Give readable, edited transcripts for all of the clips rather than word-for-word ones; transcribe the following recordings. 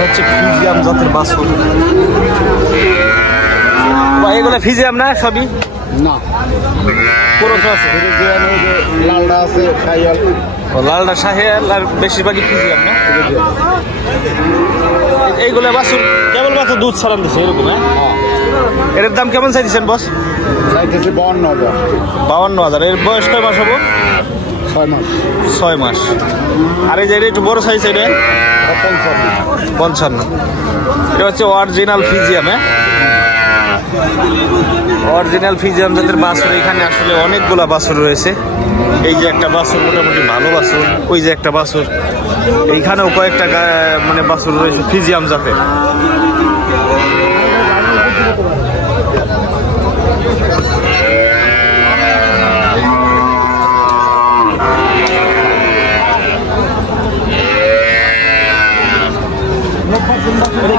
হচ্ছে ফিজিয়াম জাতের বাছুর। এগুলো ফিজিয়াম না সবই? না, পুরোটা আছে, লালটা আছে শাহিওয়াল। লালটা শাহিওয়াল আর বেশিরভাগই ফিজিয়াম না? এইগুলো বাছুর কেবল মাত্র দুধ ছাড়ান দিচ্ছে এরকম? হ্যাঁ, এর দাম কেমন চাইছেন বস? চাইতেছি 52,000। 52,000। এর বয়স কয় মাস হবো? 6 মাস। 6 মাস। আর এই যে এটা একটু বড় সাইজ, এটা 55। এটা হচ্ছে অরিজিনাল ফিজিয়াম। হ্যাঁ, অরিজিনাল ফিজিয়াম জাতের বাছুর। এখানে আসলে অনেকগুলা বাছুর রয়েছে। এই যে একটা বাছুর মোটামুটি ভালো বাছুর, ওই যে একটা বাছুর, এইখানেও কয়েকটা মানে বাছুর রয়েছে ফিজিয়াম জাতের।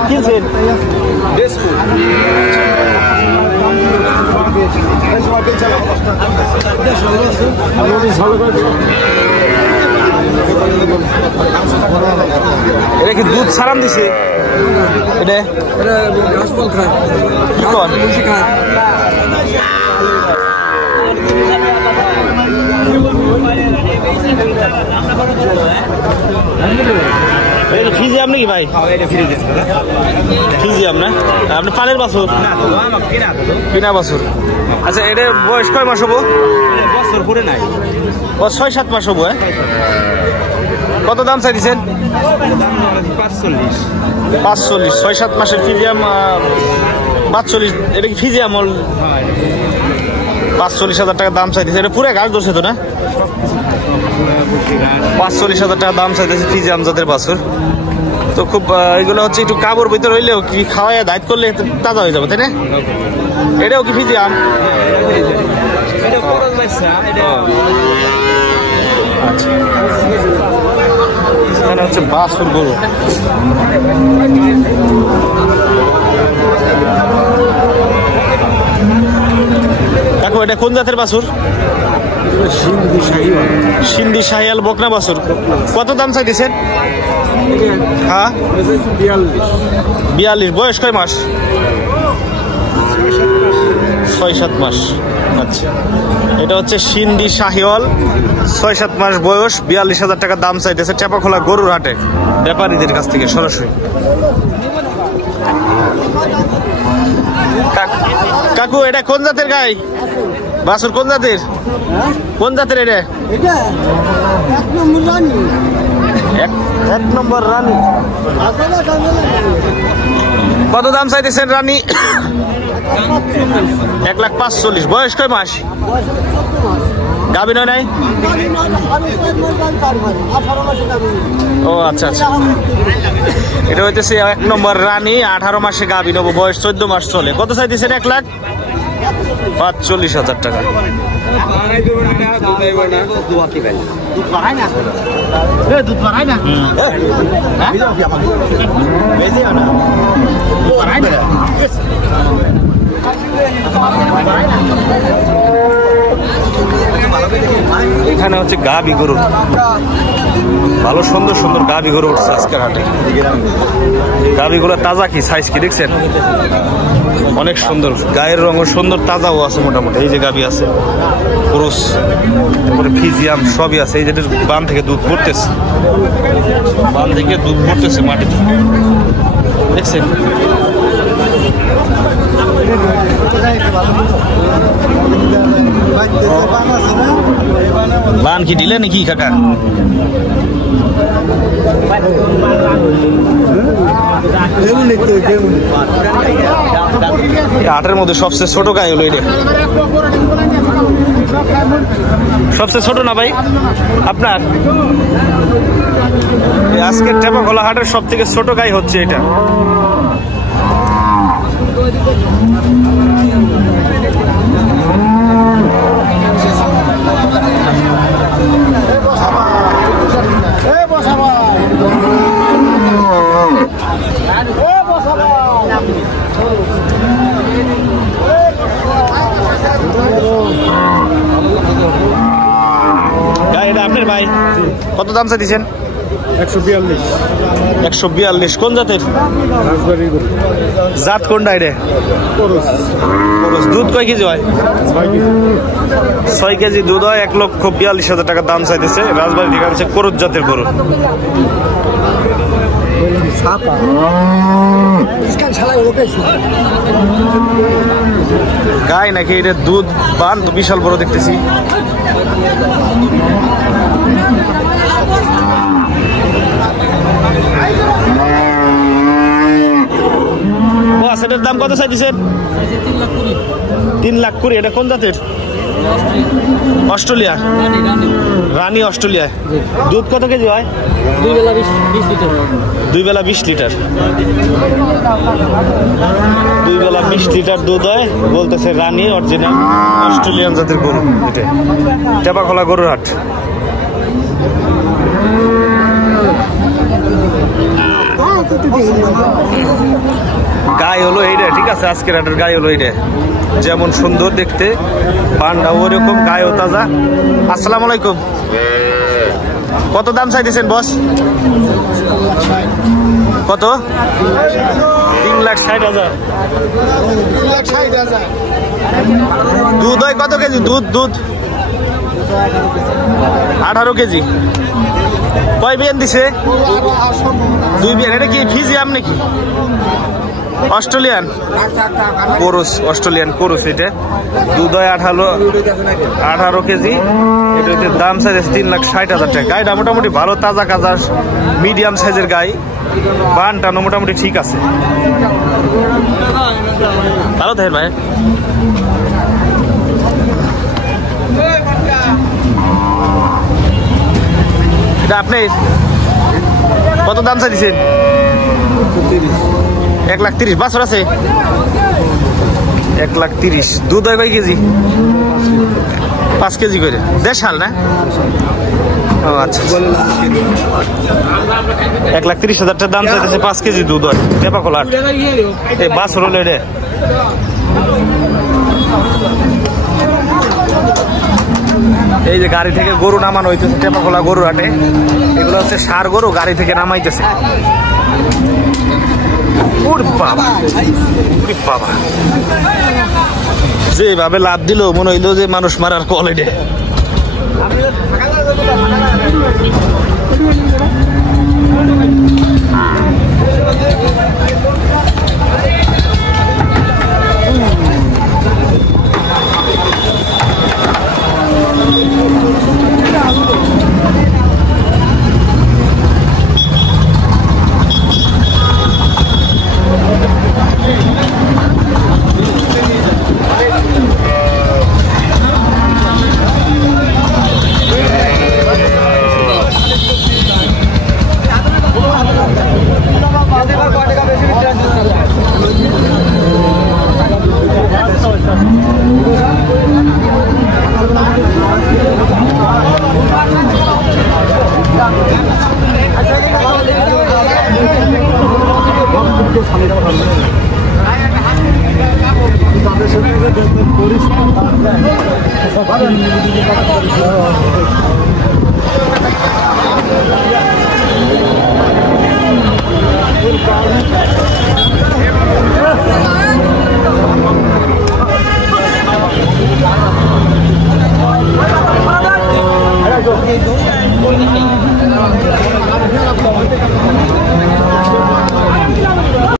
কিনছেন এটা কি দুধ ছাড়ান দিছে? এটা কি কর? ফিজিয়াম নাকি ভাই? ফিজিয়াম না? আপনি পালের বাছুর? কিনা বাছুর। আচ্ছা, এটার বয়স কয় মাস হবো? বছর পুরে নাই, 6-7 মাস হবো। হ্যাঁ, কত দাম চাইছেন? 45। 6-7 মাসের ফিজিয়াম 45। এটা কি ফিজিয়াম? 45,000 টাকা দাম চাইতেছে। এটা পুরো ঘাস ধরছে তো না? 45,000 টাকা দাম চাইতেছে ফিজিয়াম জাতের বাছুর। তো খুব এগুলো হচ্ছে একটু কাবুর ভিতর হইলেও কি খাওয়ায় দায়িত্ব করলে তাজা হয়ে যাবে, তাই না? এটাও কি ফিজিয়াম? আচ্ছা, এখানে হচ্ছে বাছুর গরু। দেখো, এটা কোন জাতের বাছুর? সিন্ধি শাহিওয়াল বকনা বাছুর। কত দাম চাইতেছেন? হ্যাঁ, 42। বয়স কয় মাস? 6-7 মাস। আচ্ছা, এটা হচ্ছে সিন্ধি শাহিওয়াল, 6-7 মাস বয়স, 42,000 টাকা দাম চাইতেছে চাপাখোলা গরুর হাটে ব্যাপারীদের কাছ থেকে সরাসরি। কাকু, এটা কোন জাতের গাই বাছুর? কোন জাতের? কোন জাতের এটা? এক নম্বর রানী। কত দাম চাইতেছেন রানী? 1,45,000। বয়স কয় মাস? গাভিন হয় নাই? ও আচ্ছা আচ্ছা, এটা হইতেছে 1 নম্বর রানী, 18 মাসে গাভিন হবো, বয়স 14 মাস চলে। কত চাইতেছেন? 1,45,000 টাকা। এখানে হচ্ছে গাভী গরু, ভালো সুন্দর সুন্দর গাভী গরু উঠছে আজকের হাটে। গাভীগুলো তাজা কি সাইজ কি দেখছেন? অনেক সুন্দর, গায়ের রঙ সুন্দর, তাজাও আছে মোটামুটি। এই যে গাভী আছে পুরুষ, তারপরে ফিজিয়াম সবই আছে। এই যে বান থেকে দুধ পড়তেছে, বান থেকে দুধ পড়তেছে মাটিতে, দেখছেন? বান কি দিলে নাকি কাকা? হাটের মধ্যে সবচেয়ে ছোট গাই হলো এটা। সবচেয়ে ছোট না ভাই আপনার? আজকের টেপাখোলা হাটের সব থেকে ছোট গাই হচ্ছে এটা। আপনার ভাই কত দাম চাইছেন? 142 142 কোন জাতের? রাজবাড়ি গরু জাত কোনটা এটা? খরচ দুধ কয় কেজি হয়? 6 কেজি দুধ হয়। 1,42,000 টাকা দাম চাইতেছে। রাজবাড়ি ঠিক আছে, করজ জাতের গরু। গাই নাকি এটা? দুধ বান তো বিশাল বড় দেখতেছি। এটার দাম কত চাইতেছেন? 3,20,000। এটা কোন জাতের? অস্ট্রেলিয়া রানী অস্ট্রেলিয়া। দুধ কত কেজি হয়? 2 বেলা 20 লিটার। 2 বেলা 20 লিটার। 2 বেলা 20 লিটার দুধ হয় বলতেছে। রানী অরিজিনাল অস্ট্রেলিয়ান জাতের গরু। এটা টেপাখোলা গরুর হাট। গাই হলো এইটা, ঠিক আছে। আজকের হাটের গাই হলো এইটা, যেমন সুন্দর দেখতে পান্ডা ওইরকম গায়েও তাজা। আসসালামু আলাইকুম। কত দাম চাইতেছেন বস? কত? 3,60,000। দুধ হয় কত কেজি? দুধ 18 কেজি। কয় বিয়ান দিছে? 2 বিয়ান। এটা কি ফিজিয়াম নাকি? অস্ট্রেলিয়ান কোরস, অস্ট্রেলিয়ান কোরস। এটা দুধ হয় 18 কেজি। এটাতে দাম চাইছে 3,60,000 টাকা। গাইটা মোটামুটি ভালো, তাজা কাজা মিডিয়াম সাইজের গাই। বানটানো মোটামুটি ঠিক আছে। ভালো থাকেন ভাই। এটা আপনি কত দাম চাইছেন? 1,30,000। বাছর আছে 1,30,000। দুধ হয় কয় কেজি? 5 কেজি করে। দেশাল না? ও আচ্ছা। 1,30,000 টাকা দাম চাইতেছে। 5 কেজি দুধ হয়। টেপাখোলা এই বাছর হলো এটা। এই যে গাড়ি থেকে গরু নামানো হইতেছে টেপাখোলা গরুর হাটে। এগুলো হচ্ছে ষাঁড় গরু, গাড়ি থেকে নামাইতেছে। বাবা যেভাবে লাভ দিল মনে হইলো যে মানুষ মারার কল। এটা